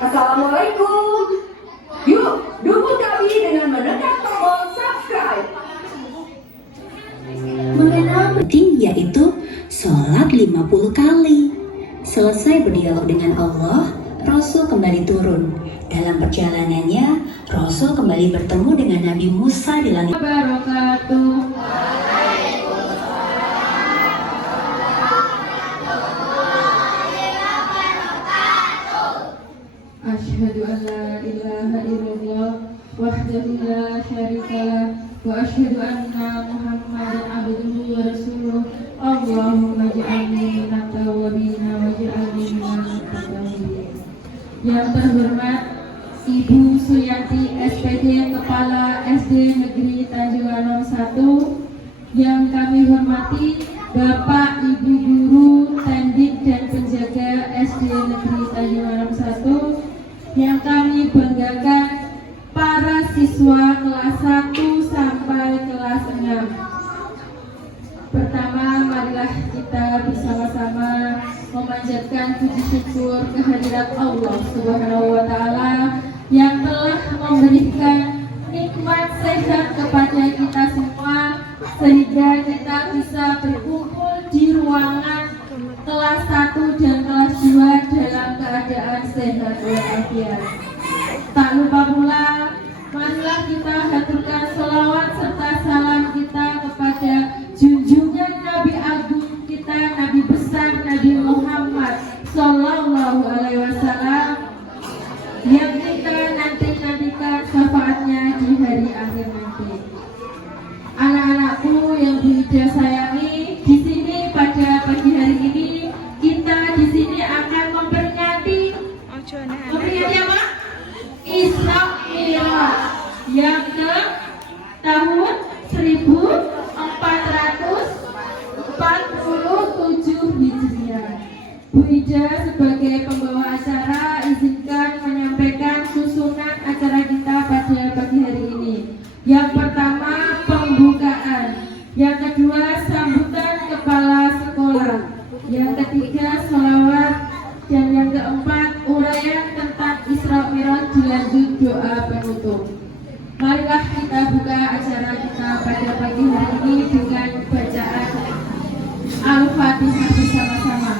Assalamualaikum. Yuk, dukung kami dengan menekan tombol subscribe. Mengenal penting yaitu sholat 50 kali. Selesai berdialog dengan Allah, Rasul kembali turun. Dalam perjalanannya, Rasul kembali bertemu dengan Nabi Musa di langit. Wabarakatuh. Asyhadu an la ilaha illallah wahdahu la syarikalah wa asyhadu anna Muhammadan abduhu wa rasuluh. Allahumma ij'alni minat tawwabin waj'alni minal muttaqin. Yang terhormat Ibu Suyati SPD Kepala SD Negeri Tanjung Anom 1, yang kami hormati Bapak Ibu Guru Tendik dan Penjaga SD Negeri Tanjung Anom 1, yang kami banggakan para siswa kelas 1 sampai kelas 6. Pertama, marilah kita bersama-sama memanjatkan puji syukur kehadirat Allah Subhanahu wa Ta'ala yang telah memberikan nikmat sehat kepada kita semua, sehingga kita bisa berkumpul di ruangan kelas 1 dan kelas 2 dalam keadaan sehat walafiat. Tak lupa pula, marilah kita haturkan selawat serta salam kita kepada junjungan Nabi Agung kita, Nabi besar Nabi Muhammad Sallallahu Alaihi Wasallam, yang kita nantikan syafaatnya di hari akhir nanti. Anak-anakku yang Bunda sayangi, di sini pada pagi hari ini kita di sini akan memperingati apa? Isra Mi'raj yang ke tahun 1447 Hijriah. Bu Ida sebagai pembawa acara izinkan menyampaikan susunan acara kita pada pagi hari ini. Yang pertama, pembukaan. Yang kedua, sambutan kepala sekolah. Yang ketiga, sholawat. Dan yang keempat, uraian tentang Isra Mi'raj dilanjut doa penutup. Marilah kita buka acara kita pada pagi hari ini dengan bacaan Al-Fatihah bersama-sama.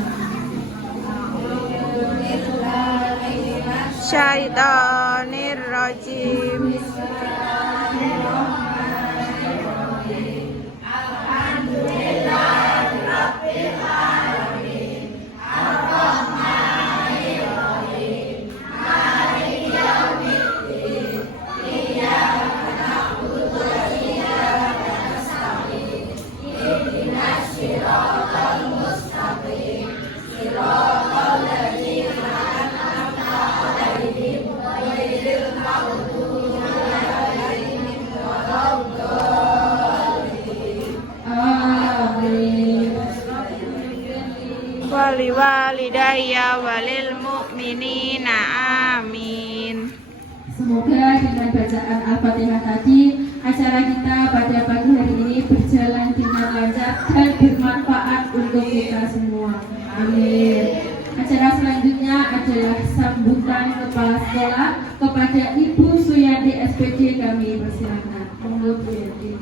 Syaitanir rajim. Wali walidayya walil mu'minina amin. Semoga dengan bacaan Al-Fatihah tadi, acara kita pada pagi hari ini berjalan dengan lancar dan bermanfaat untuk kita semua. Amin. Acara selanjutnya adalah sambutan kepala sekolah kepada Ibu Suyati SPD. Kami persilakan. Monggo Bu Yati.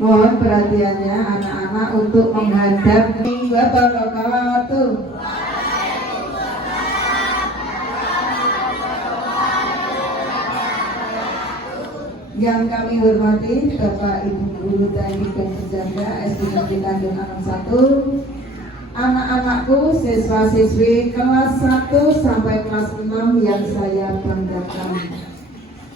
Mohon perhatiannya anak-anak untuk menghadap wabarakatuh. Yang kami hormati Bapak Ibu Guru Teknik dan Penjaga SD Negeri Tanjung Anom 1, anak-anakku siswa-siswi kelas 1 sampai kelas 6 yang saya banggakan.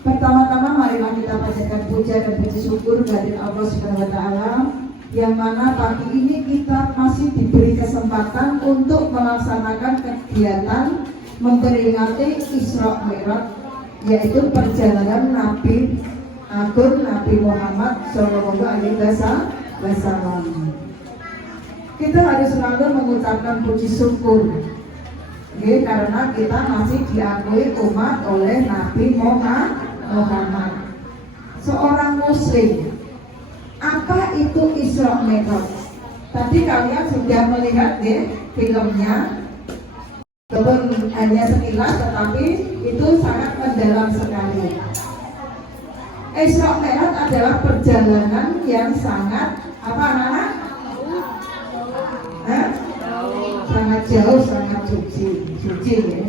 Pertama-tama marilah kita panjatkan puja dan puji syukur kehadirat Allah Subhanahu wa Ta'ala, yang mana pagi ini kita masih diberi kesempatan untuk melaksanakan kegiatan memperingati Isra Mi'raj, yaitu perjalanan Nabi Agung Nabi Muhammad Sallallahu Alaihi Wasallam. Kita harus selalu mengucapkan puji syukur, karena kita masih diakui umat oleh Nabi Muhammad, seorang muslim. Apa itu Isra Mi'raj? Tadi kalian sudah melihat filmnya. walaupun hanya sekilas tetapi itu sangat mendalam sekali. Isra Mi'raj adalah perjalanan yang sangat apa anak-anak? Sangat jauh, sangat suci ya.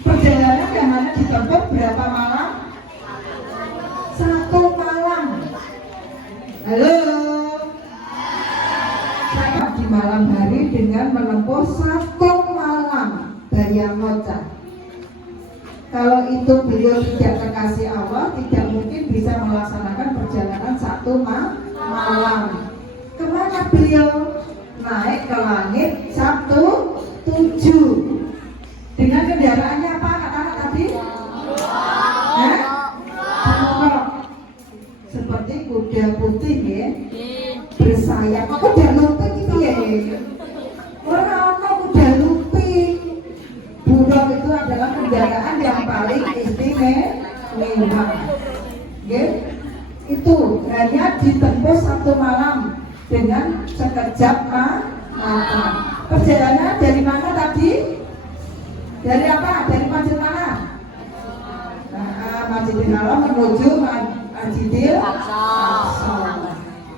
Perjalanan yang mana ditempuh berapa malam? 1 malam. Halo. Saya di malam hari dengan menempuh 1 malam. Bayang ngocah. Kalau itu beliau tidak kekasih Allah, tidak mungkin bisa melaksanakan perjalanan 1 malam. Kemana beliau? Naik ke langit Sabtu 7. Dengan kendaraannya apa anak-anak tadi? Seperti kuda putih ya, bersayap. Kuda lumping itu ya. Orang kuda lumping. Burung itu adalah kendaraan yang paling istimewa. Itu hanya ditempuh 1 malam dengan sekejap mata. Perjalanan dari mana tadi? Dari apa? Dari Masjid mana? Masjidil Haram menuju Masjidil Aqsa.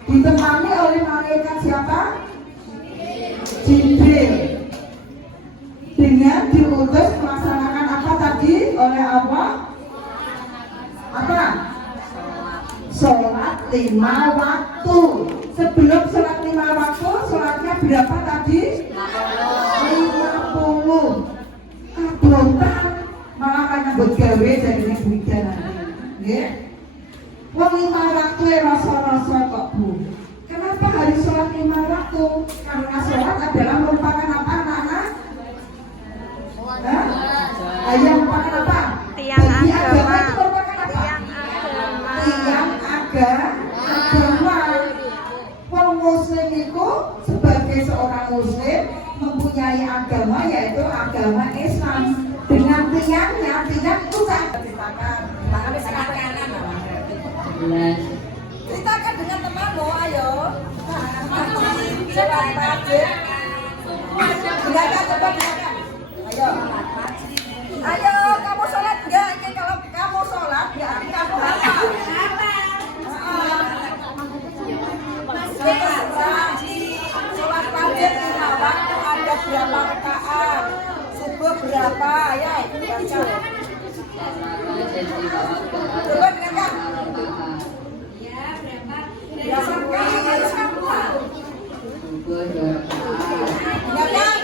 Ditemani oleh malaikat siapa? Jibril. Dengan diutus melaksanakan apa tadi oleh Allah? Apa? Sholat 5 waktu. Sebelum sholat 5 waktu, sholatnya berapa tadi? 50. Kabontan malah kan nyambut gawe dari hujan nanti. Wong 5 waktu rasa-rasa kok Bu. Kenapa harus sholat 5 waktu? Karena sholat adalah merupakan apa anak-anak? Yang merupakan apa? Tiang Bagi agama. itu merupakan apa? Tiang agama. Wong muslim itu sebagai seorang muslim mempunyai agama yaitu agama Islam. Dengan tiangnya, tiang itu kan ceritakan dengan temanmu, ayo. Silakan coba silakan. Ayo kamu sholat enggak? Kalau kamu sholat berarti kamu apa? Sholat maghrib 5 waktu ada berapa rakaat? Subuh berapa? Ya, baca. Coba dengarkan. Ya, semua. Dengarkan.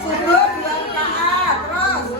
Subuh 2 rakaat, terus.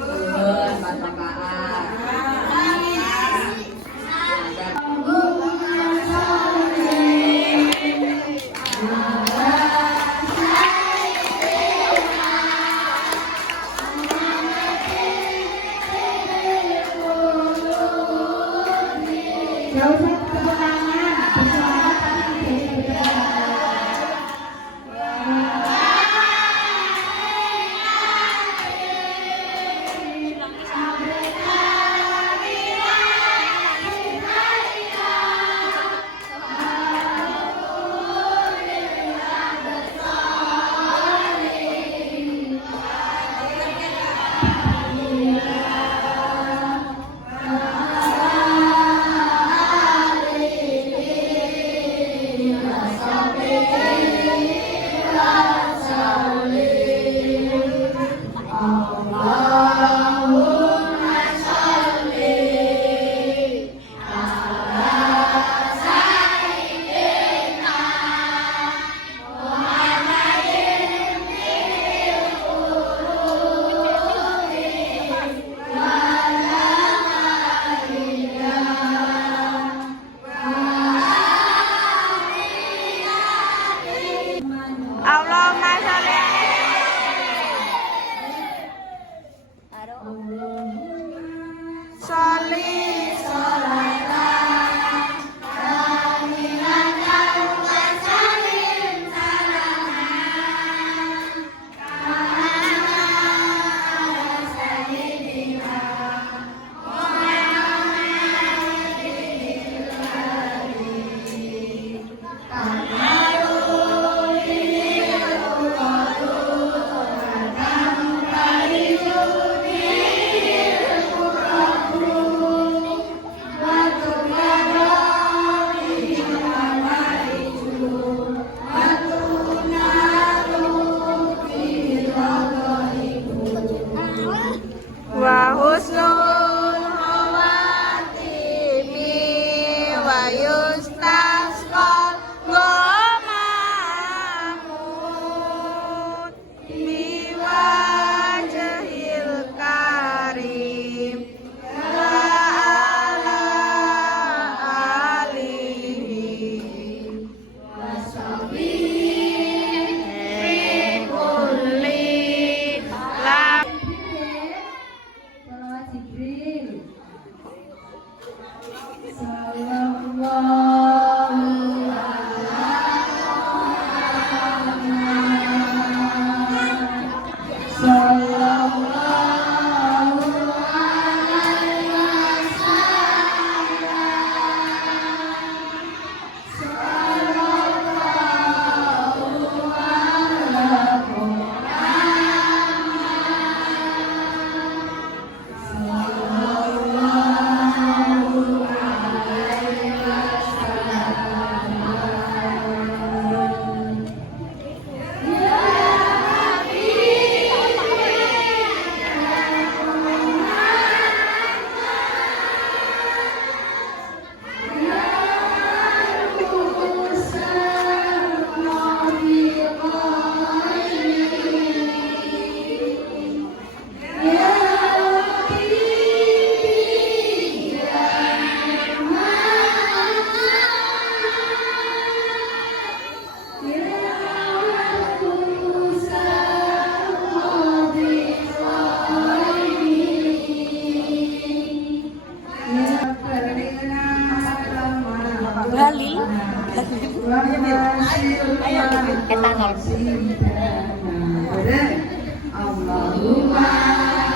Allahumma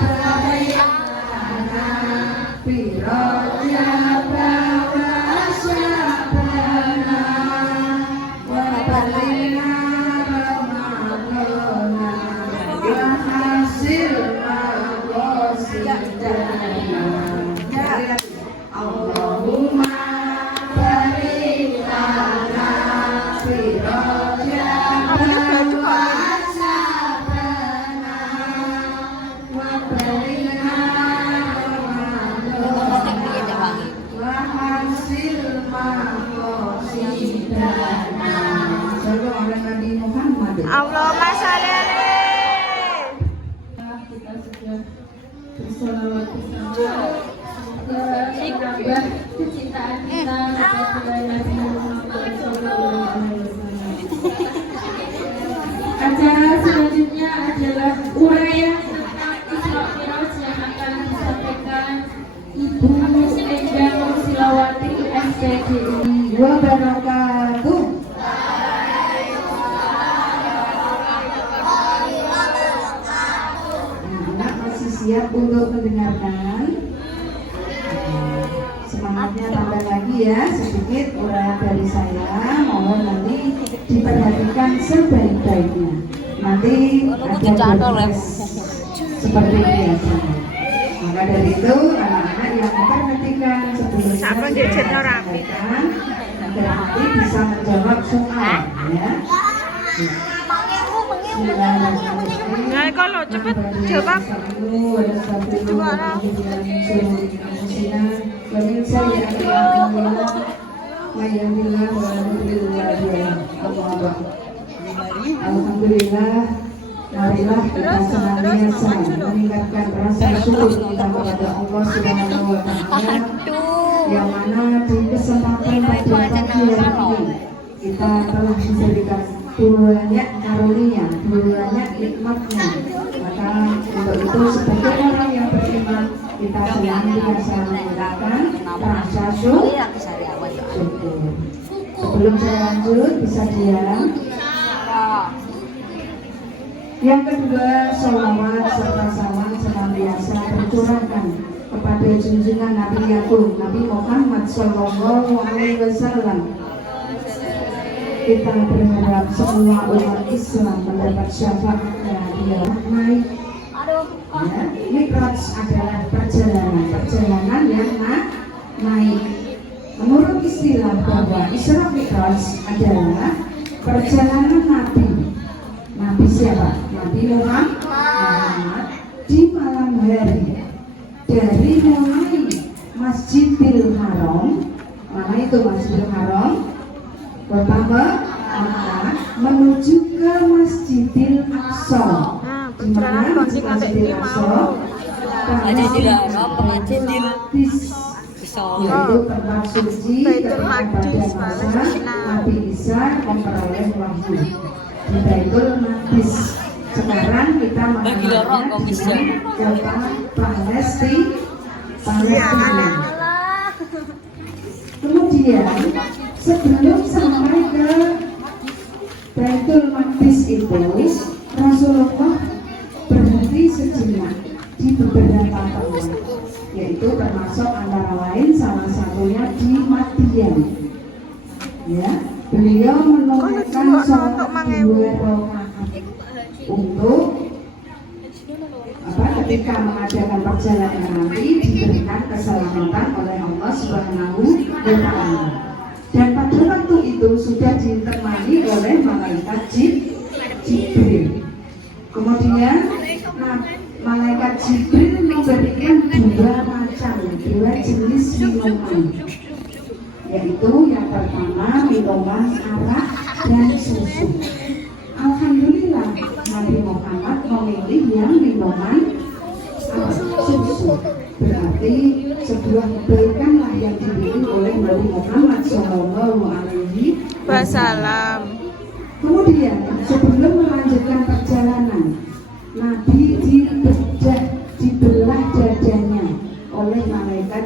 barik lana fi Rajab wa Sya'ban wa balighna Ramadana wa hasil maqasidana. Allahumma barik lana fi Rajab wa Sya'ban wa balighna Ramadana wa hasil maqasidana. Sallu ala Nabi Muhammad. Allahumma sholli alaihi. Kita sudah bersolawat bersama. Semoga menambah kecintaan kita kepada Nabi Muhammad SAW. Acara selanjutnya adalah uraian tentang Isra Mi'raj yang akan disampaikan Ibu Endang Silawati SPDI. Wabarakatuh. Anak masih siap untuk mendengarkan? Semangatnya tambah lagi ya, sedikit uraian dari saya. Mohon nanti diperhatikan sebaik-baiknya. Nanti ada progres seperti biasa. Maka dari itu anak-anak yang memperhatikan sebelumnya Siapa sudah jajan orang? disampaikan, agar nanti bisa menjawab soal ya. Nah, kalau cepet jawab. Alhamdulillah, marilah kita senantiasa meningkatkan rasa syukur kita kepada Allah Subhanahu wa Ta'ala, yang mana di kesempatan pada pagi hari ini kita telah diberikan banyak karunia, banyak nikmatnya. Maka untuk itu sebagai orang yang beriman, kita senantiasa meningkatkan rasa syukur. Sebelum saya lanjut, bisa diam. Yang kedua, sholawat serta salam senantiasa tercurahkan kepada junjungan Nabi Agung Nabi Muhammad Sallallahu Alaihi Wasallam. Kita berharap semua umat Islam mendapat syafaatnya dia naik. Ya, Mi'raj adalah perjalanan yang naik. Menurut istilah bahwa Isra Mi'raj adalah perjalanan Nabi. Nabi siapa? Nabi Muhammad di malam hari dari mulai Masjidil Haram. Mana itu Masjidil Haram? Kota Mekah menuju ke Masjidil Aqsa. Di mana Masjidil Aqsa? Yaitu tempat suci ketika pada masa Nabi Isa memperoleh wahyu. Di Baitul Maqdis. Sekarang kita mengenalnya dengan kota Palestina. Kemudian sebelum sampai ke Baitul Maqdis itu, Rasulullah berhenti sejenak di beberapa tempat, yaitu termasuk antara lain salah satunya di Madian. Ya, beliau menunaikan sholat 2 rakaat untuk ketika mengadakan perjalanan nanti diberikan keselamatan oleh Allah Subhanahu wa Ta'ala. Dan pada waktu itu sudah ditemani oleh malaikat Jibril. Kemudian malaikat Jibril memberikan dua jenis minuman, yaitu yang pertama minuman arak dan susu. Alhamdulillah Nabi Muhammad memilih yang minuman susu. Berarti sebuah kebaikan lah yang diberi oleh Nabi Muhammad SAW. Kemudian sebelum melanjutkan perjalanan, Nabi dibelah dadanya oleh malaikat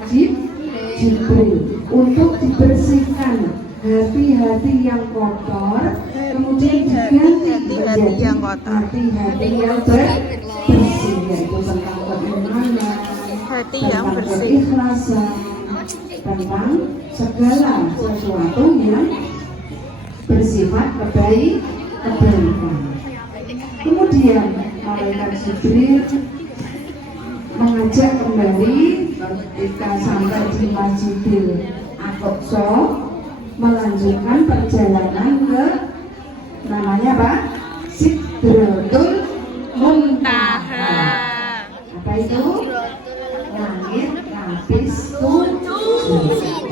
Jibril untuk dibersihkan hati-hati yang kotor, kemudian diganti hati yang kotor. Hati yang bersih, yaitu tentang keimanan, Hati yang tentang bersih. keikhlasan, tentang segala sesuatu yang bersifat kebaikan. Kemudian malaikat Jibril mengajak kembali ketika sampai di Masjidil Aqsa, melanjutkan perjalanan ke namanya apa? Sidratul Muntaha. Apa itu? Langit lapis 7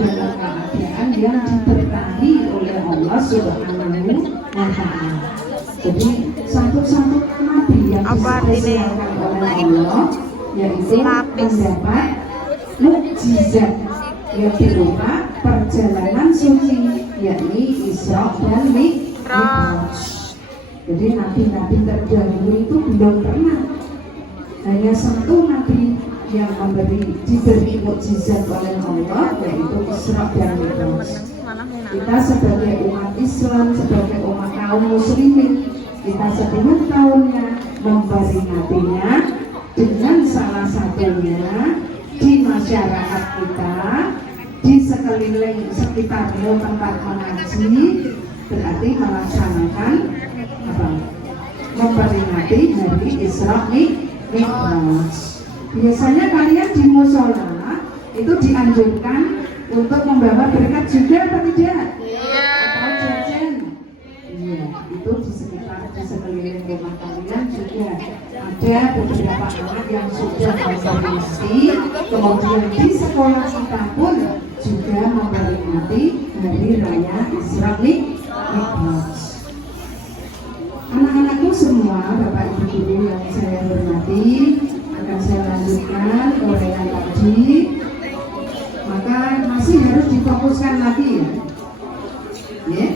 dalam keadaan yang diberkahi oleh Allah Subhanahu wa Ta'ala. Jadi satu-satu nabi yang dispesialkan oleh Allah yaitu mendapat mukjizat yang berupa perjalanan suci, yakni Isra dan Mi'raj. Jadi nabi-nabi terdahulu itu belum pernah, hanya satu nabi yang diberi mukjizat oleh Allah, yaitu Isra dan Mi'raj. Kita sebagai umat Islam, sebagai umat kaum muslimin, kita 10 tahunnya memperingatinya dengan salah satunya di masyarakat kita, di sekeliling sekitar tempat mengaji, berarti melaksanakan apa? Memperingati hari Isra Mi'raj. Biasanya kalian di musola itu dianjurkan untuk membawa berkat juga atau tidak? Atau jajan? Iya, itu di sekeliling rumah kalian juga ada beberapa anak yang sudah memperingati, kemudian di sekolah kita pun juga memperingati hari raya Isra Mi'raj. Anak-anakku semua, Bapak Ibu Guru yang saya hormati, akan saya lanjutkan uraian tadi. Maka masih harus difokuskan lagi ya. Ya.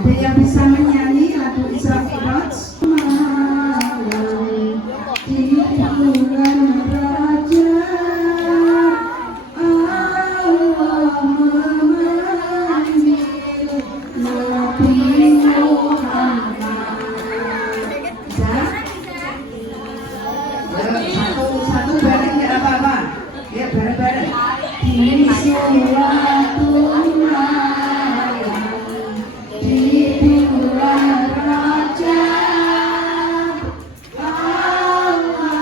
Ada yang bisa menyanyi lagu Isra Mi'raj? Di bulan Rajab Allah memanggil Nabi Muhammad. Satu bareng ya apa-apa. Ya bareng-bareng. Di suatu malam di bulan Rajab Allah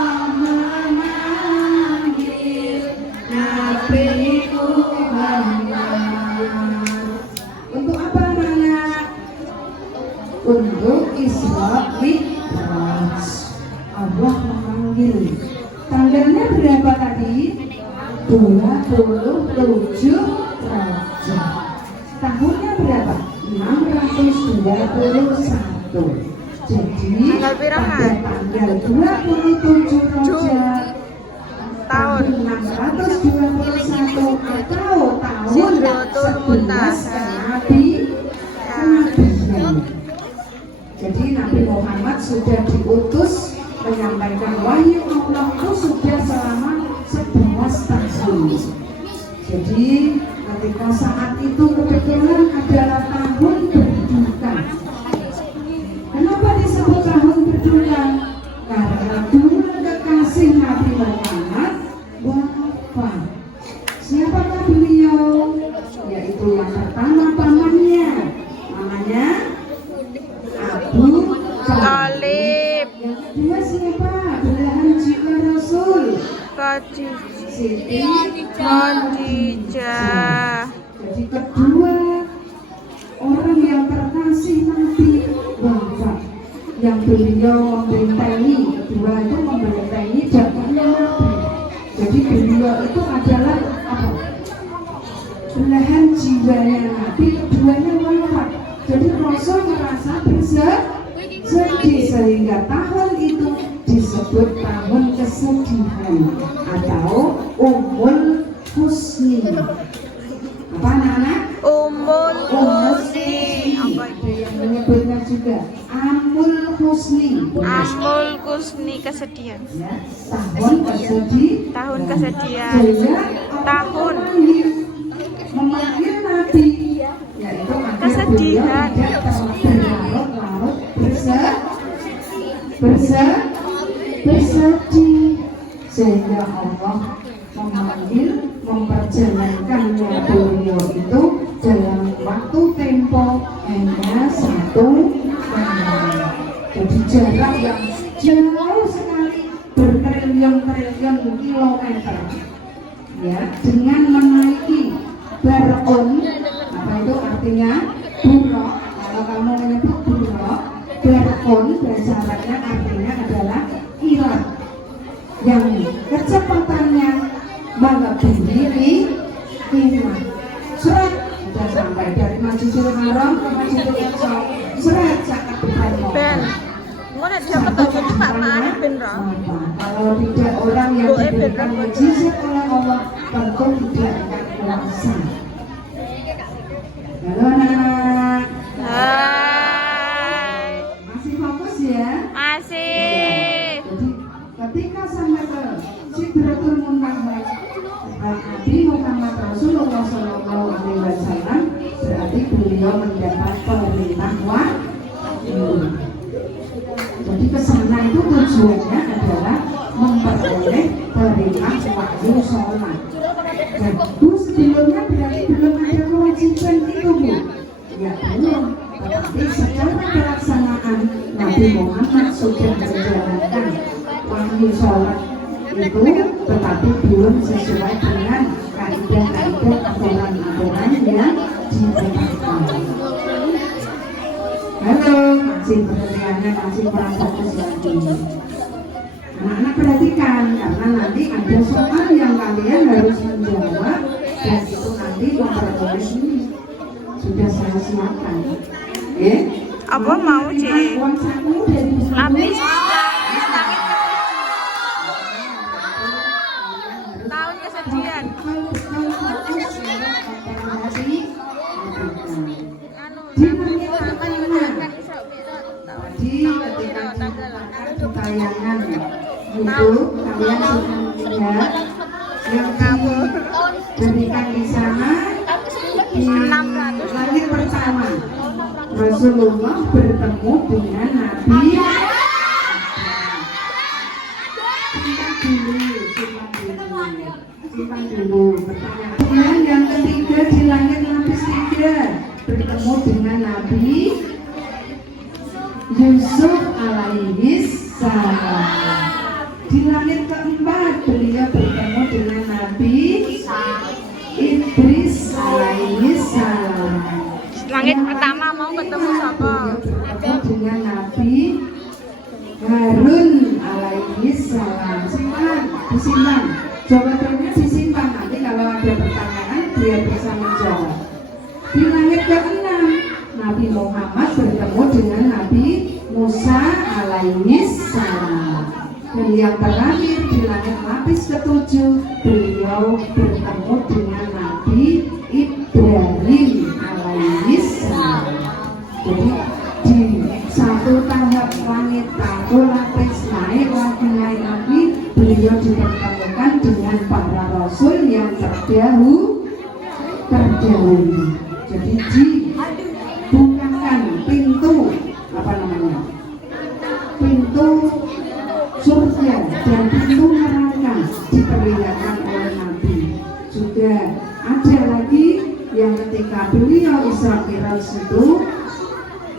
memanggil Nabi Muhammad. Untuk apa anak-anak? Untuk Isra Mi'raj. Allah memanggil. Tanggalnya berapa tadi? 27 Rajab. Tahunnya berapa? 621. Jadi pada tanggal 27 Rajab tahun 621 atau tahun 11 Nabi kenabian. Jadi Nabi Muhammad sudah diutus menyampaikan wahyu Allah itu sudah selama 11 tahun. Jadi ketika saat itu kebetulan adalah tahun berduka. Kenapa disebut tahun berduka? Karena dua kekasih Nabi Muhammad wafat. Siapakah beliau? Yaitu yang pertama pamannya, namanya Abu Talib. Yang kedua siapa? Belahan jiwa Rasul, Siti Khadijah. Jadi kedua orang yang terkasih Nabi wafat, yang beliau membentengi, kedua itu membentengi jaganya Nabi. Jadi beliau itu adalah apa? Belahan jiwanya Nabi, keduanya wafat. Jadi Rasul merasa bersedih sehingga tahun itu disebut tahun kesedihan atau Ummul Husni. Apa anak-anak? Ummul Husni. Apa Ada itu? yang menyebutnya juga Amul Husni. Amul Husni, kesedihan. Ya, tahun kesedihan. Tahun kesedihan. Sehingga Tahun memanggil Nabi, yaitu agar Kesedihan. beliau tidak berlarut-larut bersedih. bersedih, sehingga Allah memanggil, memperjalankannya beliau itu dalam waktu tempo hanya 1 tahun. Jadi jarak yang jauh sekali, bertriliun-triliun kilometer, ya, dengan menaiki Barqun. Apa itu artinya? Buraq. Kalau kamu menyebut buraq, Barqun bahasa Arabnya artinya adalah kilat yang kecepatannya melebihi kilat. Seret sudah sampai dari Masjidil Haram ke Masjidil Aqsa. Seret sangat dekat. Ben, ngono dapat toko tak mari ben ro. Kalau tidak orang yang diberikan mujizat oleh Allah, tentu tidak akan kuasa. Halo anak, Hai. masih fokus ya? Masih. Jadi ketika sampai ke Sidratul Muntaha, Nabi Muhammad Rasulullah SAW, berarti beliau mendapat perintah wahyu. Jadi kesana itu tujuannya adalah memperoleh perintah wahyu sholat. Dan Bu, sebelumnya berarti belum ada kewajiban itu Bu? Ya belum. Tetapi secara pelaksanaan Nabi Muhammad sudah menjalankan wahyu sholat itu, tetapi belum sesuai dengan kaidah-kaidah aturan-aturan yang ditetapkan. Halo, masih perhatiannya masih kurang fokus lagi. Anak-anak perhatikan, karena nanti ada soal yang kalian harus menjawab, dan itu nanti memperoleh ini sudah saya siapkan. Apa mau, Cik? Uang saku dari Habis tahun kesedihan. Jadi ketika di tayangan YouTube kalian sudah lihat yang diberikan di sana di langit pertama Rasulullah bertemu dengan Nabi. Simpan dulu pertanyaan. Kemudian yang ketiga di langit lapis 3 bertemu dengan Nabi Yusuf alaihi salam. Di langit keempat beliau bertemu dengan Nabi Idris alaihi salam. Langit pertama mau ketemu siapa? Bertemu dengan Nabi Harun alaihi salam. Simpan, disimpan. Jawabannya disimpan, nanti kalau ada pertanyaan dia bisa menjawab. Di langit ke-6 Nabi Muhammad bertemu dengan Nabi Musa alaihi salam. Dan yang terakhir di langit lapis ke-7 beliau bertemu dengan Nabi Ibrahim alaihi salam. Jadi di satu tahap langit satu lapis naik lagi beliau dipertemukan dengan para rasul yang terdahulu. Jadi dibukakan pintu pintu surga dan pintu neraka diperlihatkan oleh Nabi. Juga ada lagi yang ketika beliau Isra Mi'raj itu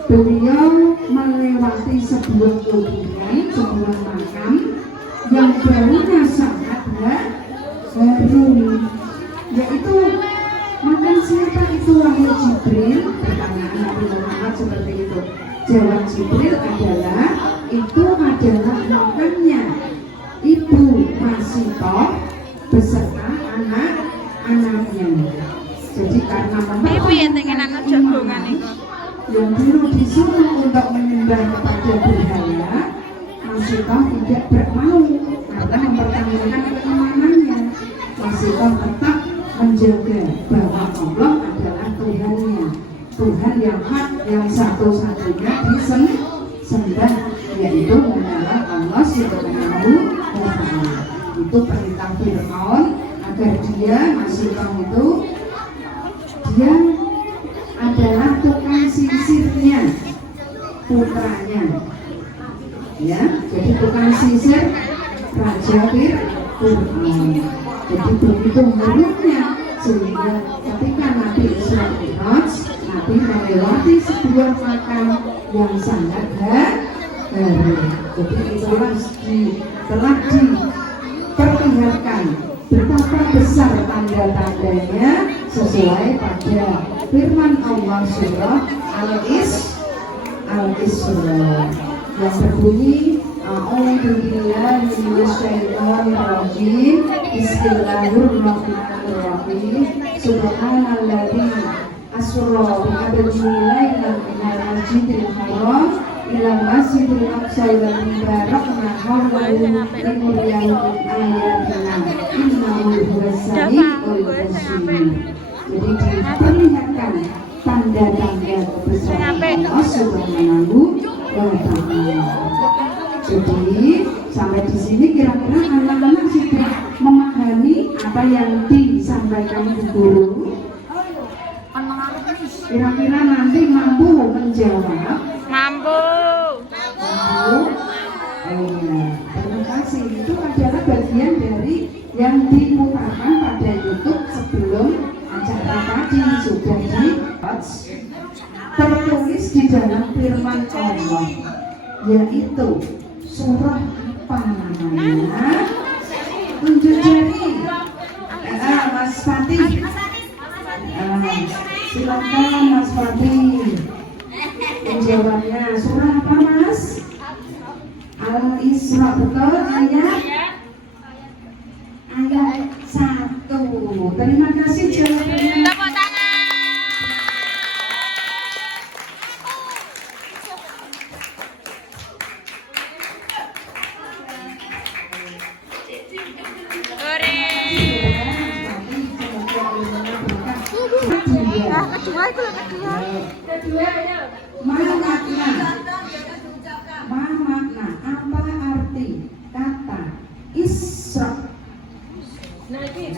beliau melewati sebuah kuburan, sebuah makam yang baunya sangat harum, yaitu makam siapa itu? Wahai Jibril. Pertanyaan Nabi Muhammad seperti itu. Jawab Jibril adalah itu adalah makamnya Ibu Masitoh beserta anak-anaknya. Jadi karena Ibu yang dengan anak jagongan itu. yang dulu disuruh untuk menyembah kepada berhala, Masitoh tidak bermau karena mempertanyakan keimanannya. Masitoh tetap menjaga bahwa Allah adalah Tuhannya, Tuhan yang hak, yang satu-satunya disembah, yaitu adalah Allah Subhanahu wa Ta'ala. Itu perintah Fir'aun agar dia Masitoh itu dia adalah tukang sisirnya putranya. Ya, jadi tukang sisir Raja Fir'aun. Jadi begitu mulutnya sehingga ketika Nabi Isra Mi'raj, Nabi melewati sebuah makam yang sangat baru. Jadi itulah telah diperlihatkan betapa besar tanda-tandanya sesuai pada firman Allah surah Al-Isra yang berbunyi A'udzu billahi minasyaitonir rajim. Bismillahirrahmanirrahim. Subhanalladzi asra bi 'abdihi lailan minal masjidil haram ila masjidil aqsa alladzi barakna hawlahu linuriyahu min ayatina innahu huwas sami'ul basir. Jadi diperlihatkan tanda-tanda kebesaran Allah Subhanahu wa ta'ala. Jadi sampai di sini kira-kira anak-anak sudah memahami apa yang disampaikan Bu Guru. Kira-kira nanti mampu menjawab. Mampu. Terima kasih. Itu adalah bagian dari yang dimutarkan pada YouTube sebelum acara tadi sudah tertulis di dalam firman Allah, yaitu surah apa namanya? Tunjuk jari. Mas Fatih. Silakan Mas Fatih. Menjawabnya surah apa Mas? Al-Isra, betul ayat 1. Terima kasih jawabannya. Tepuk tangan. Kedua ya. Makna apa arti kata Isra? Naik.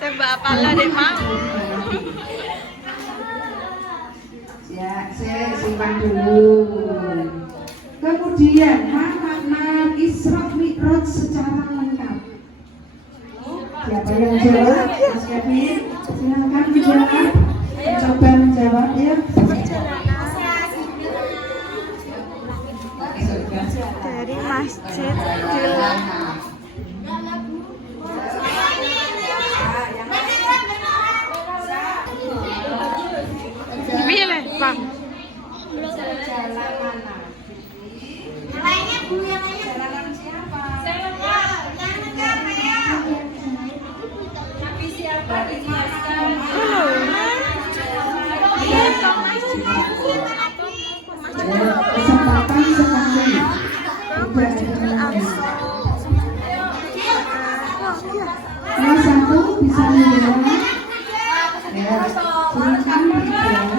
Sebab apalah dek mau. Ya, saya simpan dulu. Kemudian makna Isra Mi'raj secara lengkap. Siapa yang jawab? Mas Kevin, silakan menjawab. Coba menjawab ya. Dari masjid Pilih, Bang. Kesempatan sekali. Kelas 1 bisa menjawab. Ya, silakan menjawab.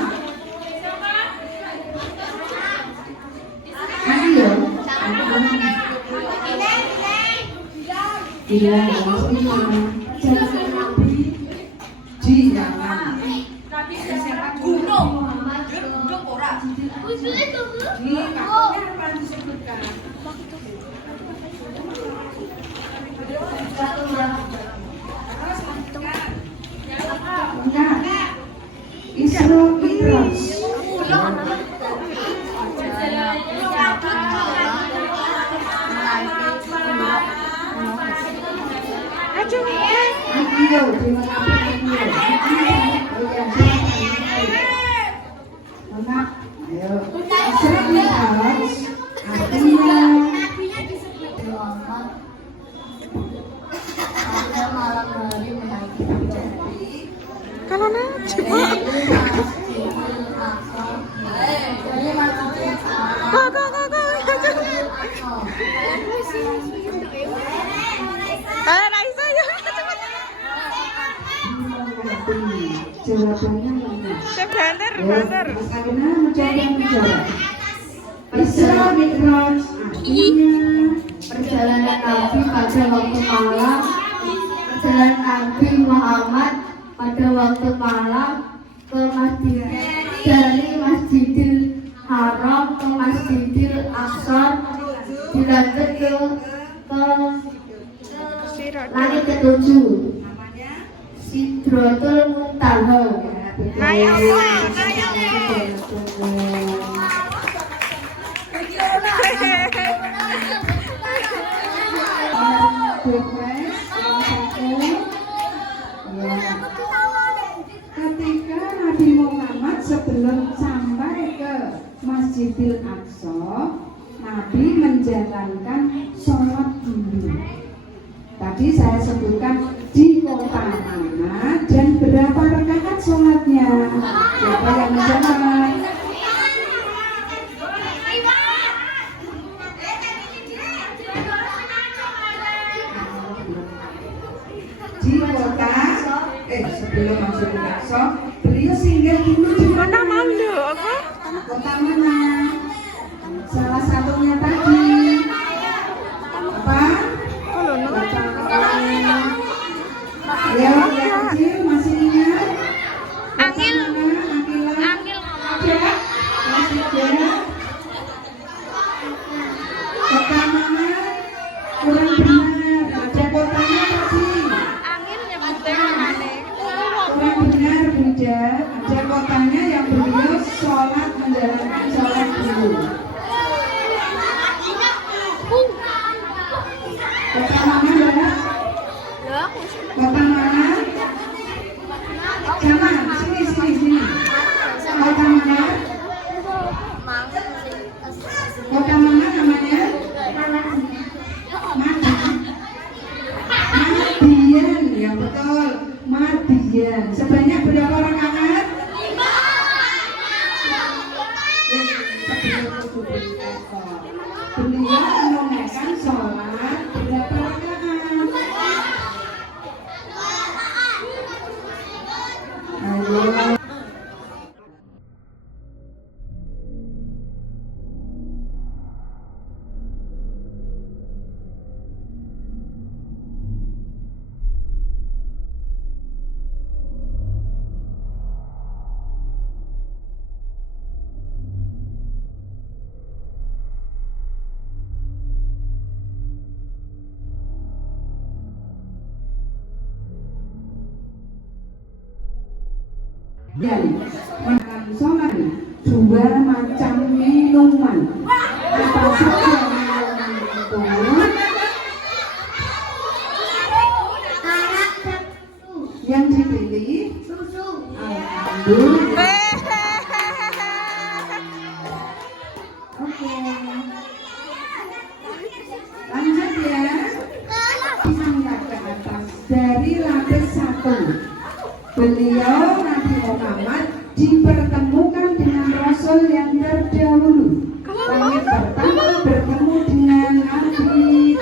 Ayo. Bila jangan Nabi jangan. Gunung ora. Ini kakaknya apa disebutkan? Enggak. Isra Mi'raj. Ayo, terima kasih. Ayo. Isra Mi'raj artinya pada malam hari menaiki kalau najib. Raisa ya. Jawabannya mana? Banter. Mas Alina menjawab. Isra Mi'raj perjalanan Nabi pada waktu malam, perjalanan Nabi Muhammad pada waktu malam ke Madinah, dari Masjidil Haram ke Masjidil Aqsa, dilanjut ke langit ketujuh, Sidratul Muntaha. Ketika Nabi Muhammad sebelum sampai ke Masjidil Aqsa, Nabi menjalankan sholat dulu. Tadi saya sebutkan di kota mana dan berapa rakaat sholatnya. Siapa yang menjawab? Di kota sebelum masuk ke Aqsa, beliau singgah dulu di Mana malu aku? kota mana? Salah satunya tadi apa? Ya, yang kecil masih ingat? Angil. Angil masih ada? Kota mana? Kurang benar. Ada kotanya tadi. Kurang benar Bunda. Ada kotanya yang beliau sholat menjalankan sholat dulu. Kota mana ya? Kota mana? Jangan, sini. Kota mana? Kota mana namanya? Madian, ya betul. Madian. Sebanyak berapa rakaat? 5. Beliau menunaikan sholat berapa rakaat? Ayo. Dan makan sholat 2 macam minuman. Apa saja minuman itu? Yang dipilih susu. Alhamdulillah. Oke. Lanjut ya. Angkat ke atas dari lantai 1. Beliau Nabi Muhammad dipertemukan dengan Rasul yang terdahulu. Langit pertama bertemu dengan Nabi.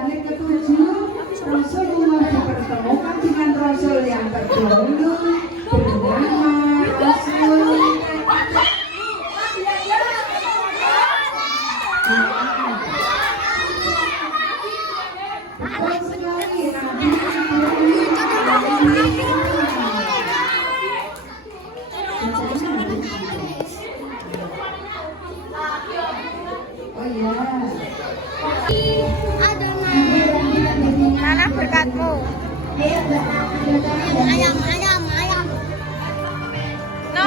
Langit ketujuh, Rasulullah dipertemukan dengan Rasul yang terdahulu bernama Rasul. Betul sekali, Nabi oh iya. Mana berkatmu? Ayam. No?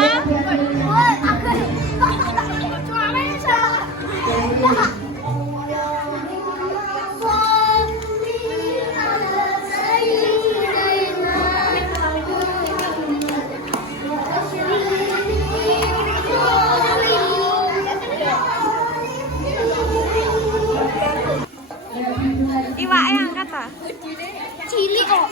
Iwake angkat ta? Cilik kok.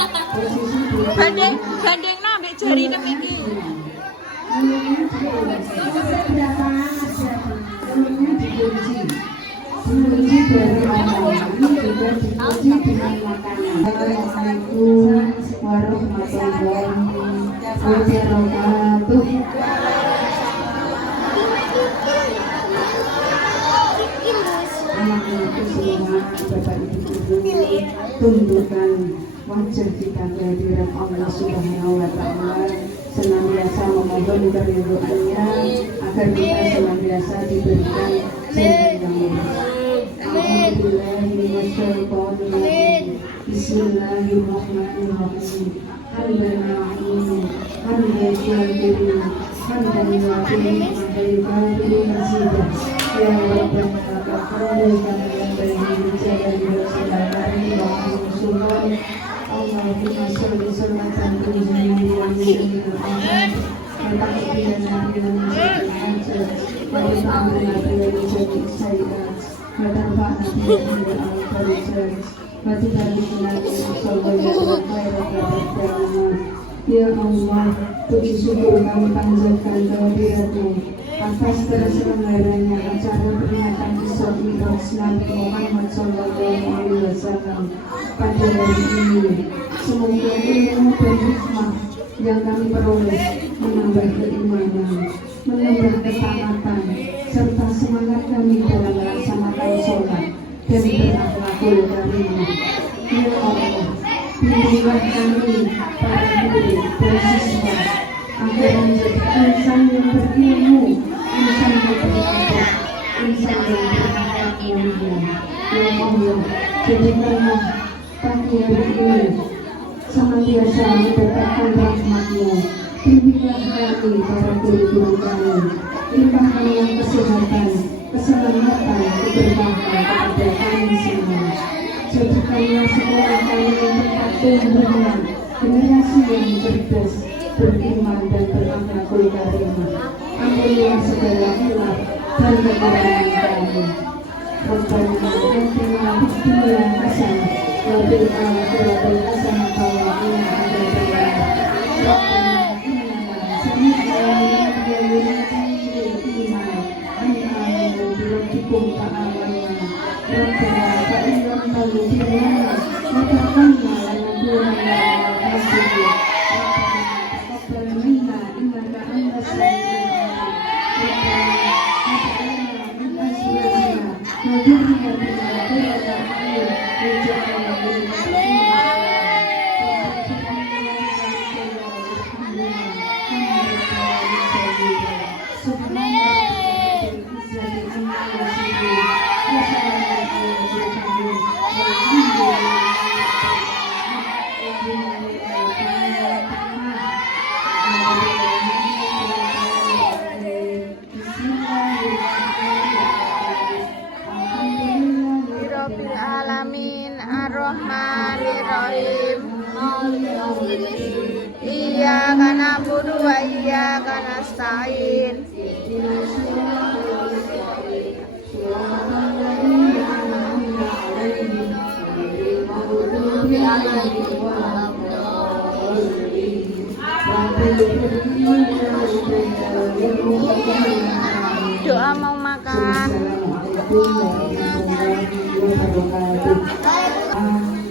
Posisi duduk. Gandeng no ambek jari nem iki. Sebelumnya dikunci. Dikunci dari Allah. Ini juga dikunci dengan makanan. Assalamualaikum warahmatullahi wabarakatuh. Anak-anakku semua, Bapak Ibu Guru, tundukkan wajah kita kehadiran Allah Subhanahu wa Ta'ala, senantiasa memohon keridhoannya agar kita senantiasa diberikan jalan yang lurus. Alhamdulillahirrahmanirrahim. Bismillahirrahmanirrahim. Hamdan na'im, hamdan syakirin, hamdan yakin, hamdan kafirin mazidah. Ya Rabbana lakal yang baik jalan bersedekah wa musulman. Allahumma sholli salatan tujibu wa yu'minu al-ahad. Wa taqabbal minna al-hajat. Wa ta'amina bi jami'i sayyi'at. Wa tanfa'na bi al-farajat. Wa tudabbirna bi sallallahu alaihi wa sallam. Ya Allah, puji syukur kami panjatkan kehadirat-Mu atas terselenggaranya acara peringatan Isra Mi'raj Nabi Muhammad SAW pada hari ini. Semoga ilmu dan hikmah yang kami peroleh menambah keimanan, menambah ketaatan, serta semangat kami dalam melaksanakan sholat dan berakhlakul karimah. Ya Allah, bimbinglah kami para guru dan siswa agar menjadi insan yang berilmu, insan yang berakhlak, insan yang berakhlak mulia. Ya Allah, jadikanlah pagi hari ini senantiasa mendapatkan rahmat-Mu. Bimbinglah kami para guru-guru kami, limpahkanlah kesehatan, keselamatan, keberkahan kepada kami semua. Jadikanlah sekolah kami yang tempat tumbuhnya generasi yang cerdas, beriman dan berakhlakul karimah. Ampunilah segala hilaf dan kekurangan kami. Rabbana atina fid dunya hasanah wa fil akhirati hasanah wa qina adzabannar. Rabbana innana sami'na munadiyan iman an aminu bi rabbikum fa'amanna. Rabbana fa'inna taghfir lana wa tarhamna lanakunanna minal khasirin. Rabbana taqabbal minna innaka antas samiul Rabbil alamin ar-rahmanir-rahim. Iyyaka na'budu wa iyyaka nasta'in. Doa mau makan.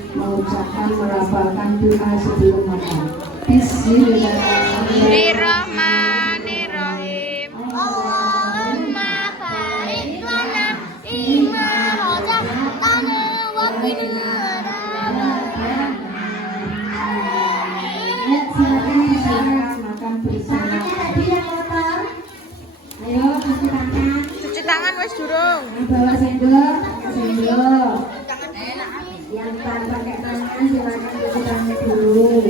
Mengucapkan merapalkan doa sebelum makan. Bismillahirrahmanirrahim. Allahumma barik lana fima razaqtana wa qina adzabannar. Silakan makan bersama. Ayo cuci tangan. Cuci tangan wes durung. Bawa sendok, sendok. Yang tanpa pakai tangan silakan cuci tangan dulu.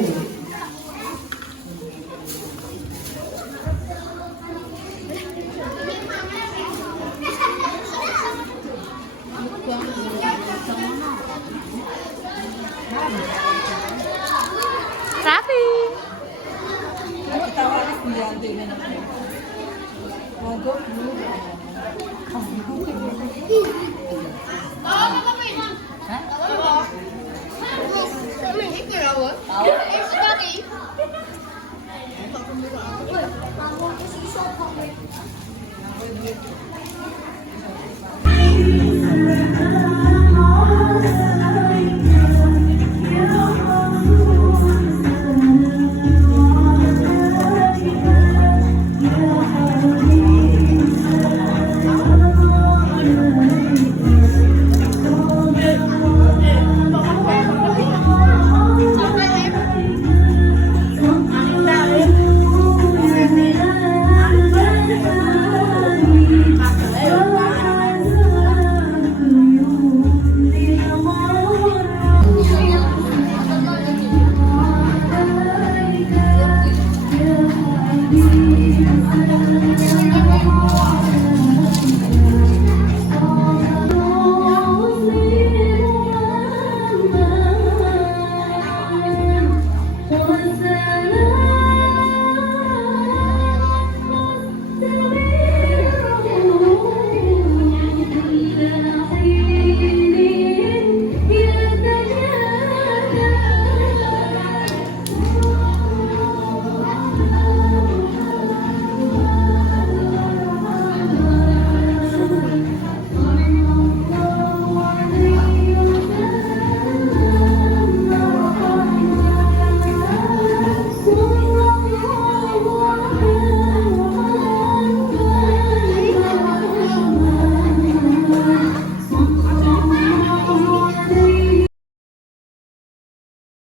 Rafi. Miss,